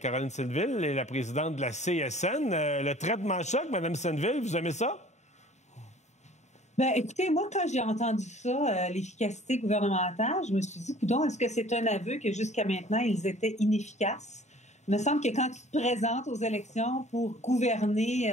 Caroline Senneville est la présidente de la CSN. Le traitement choc, Mme Senneville, vous aimez ça? Ben, écoutez, moi, quand j'ai entendu ça, l'efficacité gouvernementale, je me suis dit, coudonc, est-ce que c'est un aveu que jusqu'à maintenant, ils étaient inefficaces? Il me semble que quand tu te présentes aux élections pour gouverner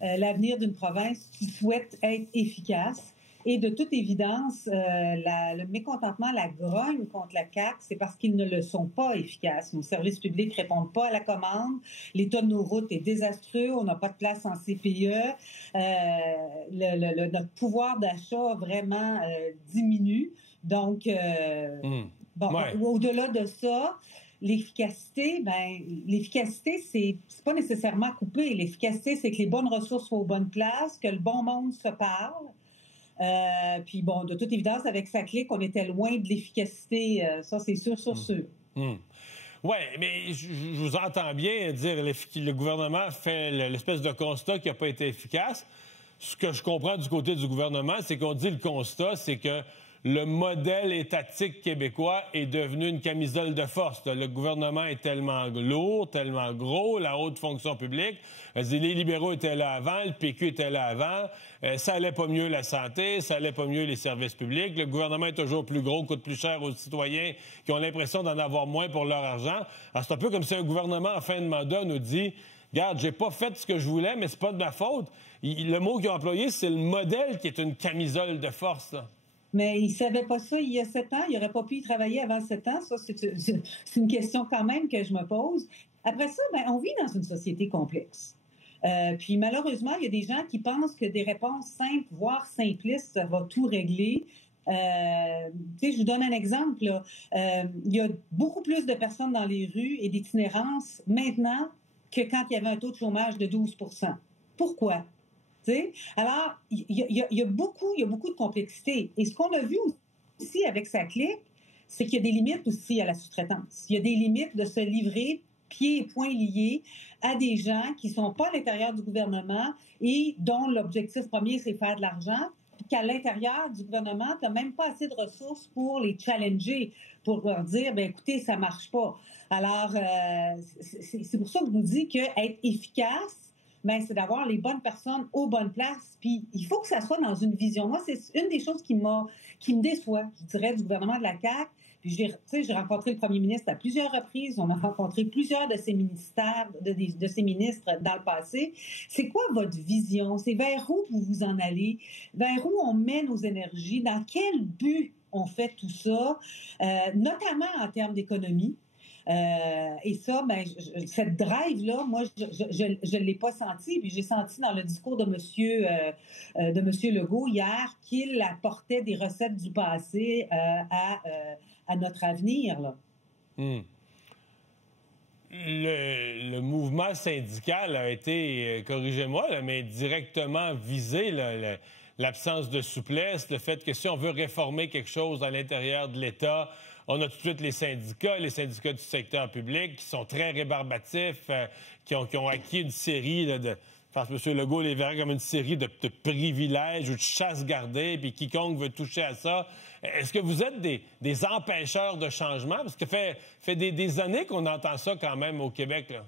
l'avenir d'une province, tu souhaites être efficace. Et de toute évidence, le mécontentement, la grogne contre la CAQ, c'est parce qu'ils ne le sont pas efficaces. Nos services publics répondent pas à la commande. L'état de nos routes est désastreux. On n'a pas de place en CPE. Notre pouvoir d'achat vraiment diminue. Donc, au-delà de ça, l'efficacité, c'est pas nécessairement coupé. L'efficacité, c'est que les bonnes ressources soient aux bonnes places, que le bon monde se parle. Puis bon, de toute évidence, avec sa clique, on était loin de l'efficacité. Ça, c'est sûr. Oui, mais je vous entends bien dire le gouvernement fait l'espèce de constat qui n'a pas été efficace. Ce que je comprends du côté du gouvernement, c'est qu'on dit le constat, c'est que le modèle étatique québécois est devenu une camisole de force. Le gouvernement est tellement lourd, tellement gros, la haute fonction publique. Les libéraux étaient là avant, le PQ était là avant. Ça allait pas mieux la santé, ça allait pas mieux les services publics. Le gouvernement est toujours plus gros, coûte plus cher aux citoyens qui ont l'impression d'en avoir moins pour leur argent. Alors, c'est un peu comme si un gouvernement en fin de mandat nous dit « Regarde, j'ai pas fait ce que je voulais, mais c'est pas de ma faute. » Le mot qu'ils ont employé, c'est le modèle qui est une camisole de force, là. Mais il savait pas ça il y a 7 ans. Il aurait pas pu y travailler avant 7 ans. Ça, c'est une question quand même que je me pose. Après ça, on vit dans une société complexe. Puis malheureusement, il y a des gens qui pensent que des réponses simples, voire simplistes, ça va tout régler. Je vous donne un exemple. Là. Il y a beaucoup plus de personnes dans les rues et d'itinérance maintenant que quand il y avait un taux de chômage de 12%. Pourquoi? T'sais? Alors, il y a beaucoup de complexité. Et ce qu'on a vu aussi avec sa clique, c'est qu'il y a des limites aussi à la sous-traitance. Il y a des limites de se livrer pieds et poings liés à des gens qui sont pas à l'intérieur du gouvernement et dont l'objectif premier, c'est faire de l'argent, puis qu'à l'intérieur du gouvernement, tu n'as même pas assez de ressources pour les challenger, pour leur dire, écoutez, ça marche pas. Alors, c'est pour ça que je vous dis qu'être efficace, c'est d'avoir les bonnes personnes aux bonnes places. Puis il faut que ça soit dans une vision. Moi, c'est une des choses qui me déçoit, je dirais, du gouvernement de la CAQ. Puis j'ai rencontré le premier ministre à plusieurs reprises. On a rencontré plusieurs de ses ministères, de ses ministres dans le passé. C'est quoi votre vision? C'est vers où vous vous en allez? Vers où on met nos énergies? Dans quel but on fait tout ça? Notamment en termes d'économie. Et ça, cette drive-là, moi, je l'ai pas senti. Puis j'ai senti dans le discours de Monsieur Legault hier qu'il apportait des recettes du passé à notre avenir. Là. Le mouvement syndical a été, corrigez-moi, là, mais directement visé. L'absence de souplesse, le fait que si on veut réformer quelque chose à l'intérieur de l'État, on a tout de suite les syndicats du secteur public qui sont très rébarbatifs, qui ont acquis une série de... Enfin, M. Legault les verrait comme une série de privilèges ou de chasse gardée, puis quiconque veut toucher à ça. Est-ce que vous êtes des empêcheurs de changement? Parce que fait des années qu'on entend ça quand même au Québec, là.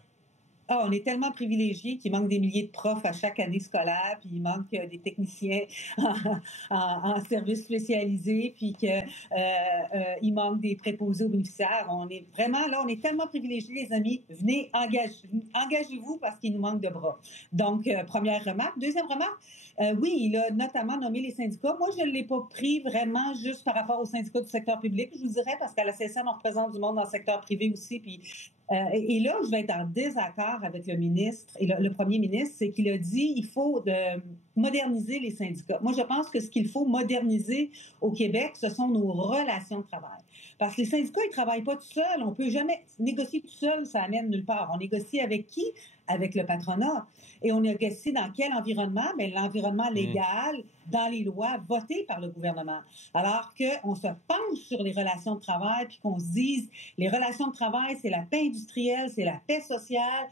On est tellement privilégiés qu'il manque des milliers de profs à chaque année scolaire, puis il manque des techniciens en services spécialisés, puis il manque des préposés aux bénéficiaires. On est vraiment là, on est tellement privilégiés, les amis. Venez, engagez-vous parce qu'il nous manque de bras. Donc, première remarque. Deuxième remarque, oui, il a notamment nommé les syndicats. Moi, je ne l'ai pas pris vraiment juste par rapport aux syndicats du secteur public, je vous dirais, parce qu'à la CSN, on représente du monde dans le secteur privé aussi, puis et là, je vais être en désaccord avec le ministre et le premier ministre, c'est qu'il a dit il faut moderniser les syndicats. Moi, je pense que ce qu'il faut moderniser au Québec, ce sont nos relations de travail. Parce que les syndicats, ils travaillent pas tout seuls. On peut jamais négocier tout seul, ça amène nulle part. On négocie avec qui? Avec le patronat. Et on négocie dans quel environnement? L'environnement légal, dans les lois votées par le gouvernement. Alors qu'on se penche sur les relations de travail puis qu'on se dise les relations de travail, c'est la paix industrielle, c'est la paix sociale.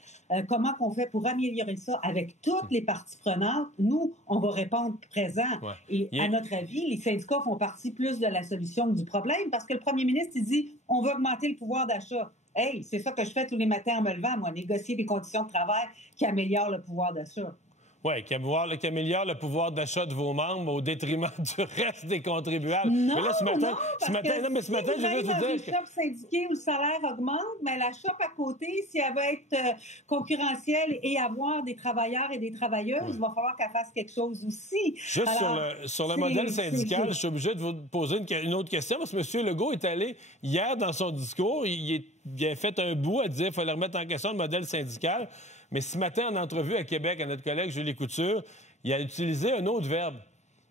Comment qu'on fait pour améliorer ça avec toutes les parties prenantes? Nous, on va répondre présent. Ouais. Et à notre avis, les syndicats font partie plus de la solution que du problème parce que le premier ministre, il dit on va augmenter le pouvoir d'achat. Hey, c'est ça que je fais tous les matins en me levant, moi, négocier des conditions de travail qui améliorent le pouvoir d'achat. Oui, qui améliore le pouvoir d'achat de vos membres au détriment du reste des contribuables. Non, mais là, ce matin, parce que ce matin, vous je veux allez vous dans dire une que... shop syndiquée où le salaire augmente, mais la shop à côté, si elle veut être concurrentielle et avoir des travailleurs et des travailleuses, il va falloir qu'elle fasse quelque chose aussi. Juste alors, sur le modèle syndical, je suis obligé de vous poser une autre question, parce que M. Legault est allé hier dans son discours, il a fait un bout à dire qu'il fallait remettre en question le modèle syndical, mais ce matin, en entrevue à Québec, à notre collègue Julie Couture, il a utilisé un autre verbe.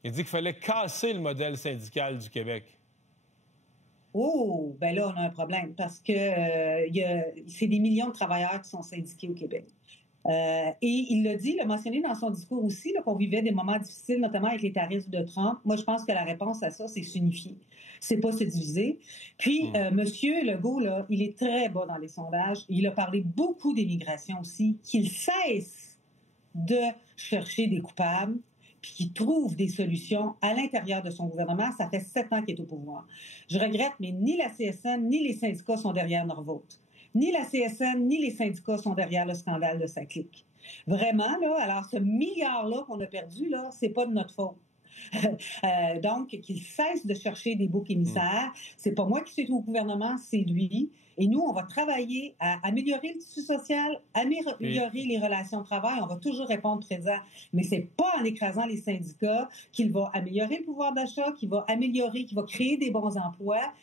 Il a dit qu'il fallait casser le modèle syndical du Québec. Oh, ben là, on a un problème parce que c'est des millions de travailleurs qui sont syndiqués au Québec. Et il l'a mentionné dans son discours aussi, qu'on vivait des moments difficiles, notamment avec les tarifs de Trump. Moi, je pense que la réponse à ça, c'est s'unifier. C'est pas se diviser. Puis, Monsieur Legault, là, il est très bas dans les sondages. Il a parlé beaucoup d'immigration aussi, qu'il cesse de chercher des coupables, puis qu'il trouve des solutions à l'intérieur de son gouvernement. Ça fait 7 ans qu'il est au pouvoir. Je regrette, mais ni la CSN ni les syndicats sont derrière Norvolt. Ni la CSN ni les syndicats sont derrière le scandale de sa clique. Vraiment, là, alors ce milliard-là qu'on a perdu, là, c'est pas de notre faute. Donc, qu'il cesse de chercher des boucs émissaires. C'est pas moi qui suis au gouvernement, c'est lui. Et nous, on va travailler à améliorer le tissu social, améliorer les relations de travail. On va toujours répondre présent. Mais c'est pas en écrasant les syndicats qu'il va améliorer le pouvoir d'achat, qu'il va créer des bons emplois.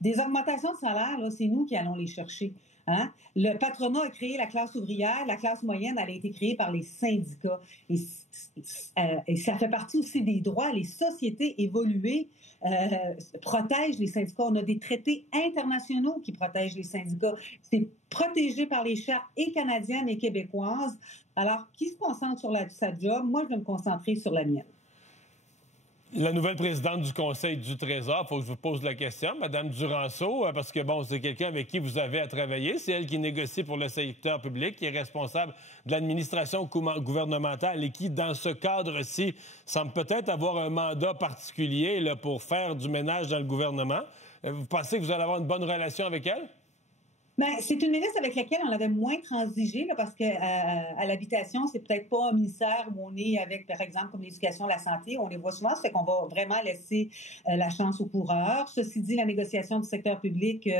Des augmentations de salaire, là, c'est nous qui allons les chercher. Hein? Le patronat a créé la classe ouvrière, la classe moyenne, elle a été créée par les syndicats. Et ça fait partie aussi des droits. Les sociétés évoluées protègent les syndicats. On a des traités internationaux qui protègent les syndicats. C'est protégé par les chartes et canadiennes et québécoises. Alors, qui se concentre sur sa job? Moi, je vais me concentrer sur la mienne. La nouvelle présidente du Conseil du Trésor, il faut que je vous pose la question, Mme Duranceau, parce que, bon, c'est quelqu'un avec qui vous avez à travailler. C'est elle qui négocie pour le secteur public, qui est responsable de l'administration gouvernementale et qui, dans ce cadre-ci, semble peut-être avoir un mandat particulier là, pour faire du ménage dans le gouvernement. Vous pensez que vous allez avoir une bonne relation avec elle? Bien, c'est une ministre avec laquelle on avait moins transigé, là, parce que à l'habitation, c'est peut-être pas un ministère où on est avec, par exemple, comme l'éducation, la santé, on les voit souvent, c'est qu'on va vraiment laisser la chance aux coureurs. Ceci dit, la négociation du secteur public,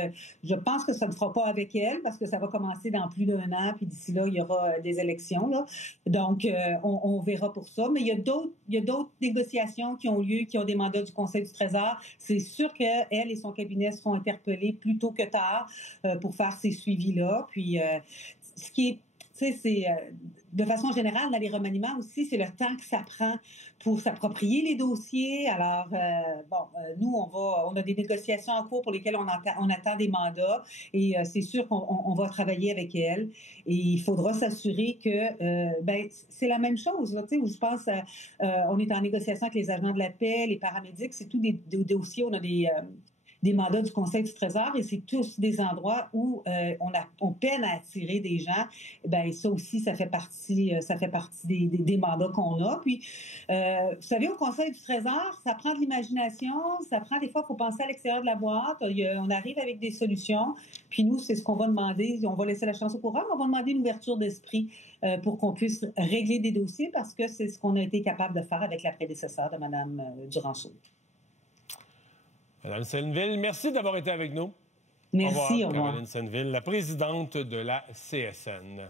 je pense que ça ne sera pas avec elle, parce que ça va commencer dans plus d'1 an, puis d'ici là, il y aura des élections, là. Donc, on verra pour ça. Mais il y a d'autres négociations qui ont lieu, qui ont des mandats du Conseil du Trésor. C'est sûr qu'elle et son cabinet seront interpellés plus tôt que tard pour faire ces suivis-là. Puis, ce qui est, tu sais, c'est de façon générale, dans les remaniements aussi, c'est le temps que ça prend pour s'approprier les dossiers. Alors, nous, on a des négociations en cours pour lesquelles on attend des mandats et c'est sûr qu'on va travailler avec elle. Et il faudra s'assurer que, c'est la même chose, là, tu sais, où je pense, on est en négociation avec les agents de la paix, les paramédics, c'est tous des dossiers, on a des mandats du Conseil du Trésor et c'est tous des endroits où on peine à attirer des gens. Ben ça aussi, ça fait partie des mandats qu'on a. Puis, vous savez, au Conseil du Trésor, ça prend de l'imagination, ça prend des fois, il faut penser à l'extérieur de la boîte. On arrive avec des solutions. Puis nous, c'est ce qu'on va demander. On va laisser la chance au coureur, mais on va demander une ouverture d'esprit pour qu'on puisse régler des dossiers parce que c'est ce qu'on a été capable de faire avec la prédécesseur de Mme Duranceau. Mme Senneville, merci d'avoir été avec nous. Merci, au revoir. Caroline Senneville, la présidente de la CSN.